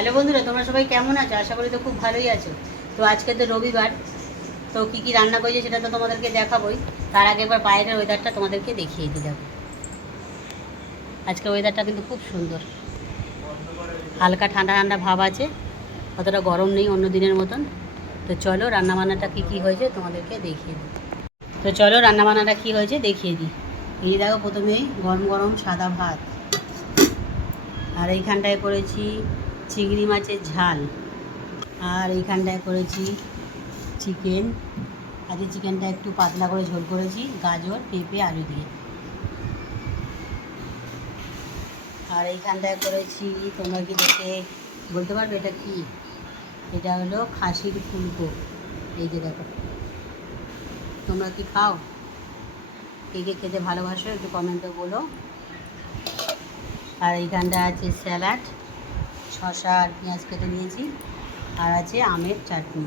Hello বন্ধুরা, তোমরা সবাই কেমন আছো? আশা করি তো খুব ভালোই আছো। তো আজকে তো রবিবার, তো কী কী রান্না করেছি সেটা তো তোমাদেরকে দেখাবোই। তার আগে একবার বাইরের ওয়েদারটা তোমাদেরকে দেখিয়ে দিয়ে যাবো। আজকের ওয়েদারটা কিন্তু খুব সুন্দর, হালকা ঠান্ডা ঠান্ডা ভাব আছে, অতটা গরম নেই অন্য দিনের মতন। তো চলো রান্নাবান্নাটা কী কী হয়েছে তোমাদেরকে দেখিয়ে দিই। তো চলো রান্নাবান্নাটা কী হয়েছে দেখিয়ে দিই। এই দেখো, প্রথমেই গরম গরম সাদা ভাত, আর এইখানটায় করেছি চিংড়ি মাছের ঝাল, আর এইখানটায় করেছি চিকেন। আজকে চিকেনটা একটু পাতলা করে ঝোল করেছি, গাজর পেঁপে আলু দিয়ে। আর এইখানটায় করেছি, তোমরা কি দেখে বলতে পারবে এটা কি? এটা হলো খাসির ফুলকো। এই যে দেখো, তোমরা কি খাও? কে কে খেতে ভালোবাসো একটু কমেন্টে বলো। আর এইখানটা আছে স্যালাড, শসা আর পেঁয়াজ কেটে নিয়েছি, আর আছে আমের চাটনি।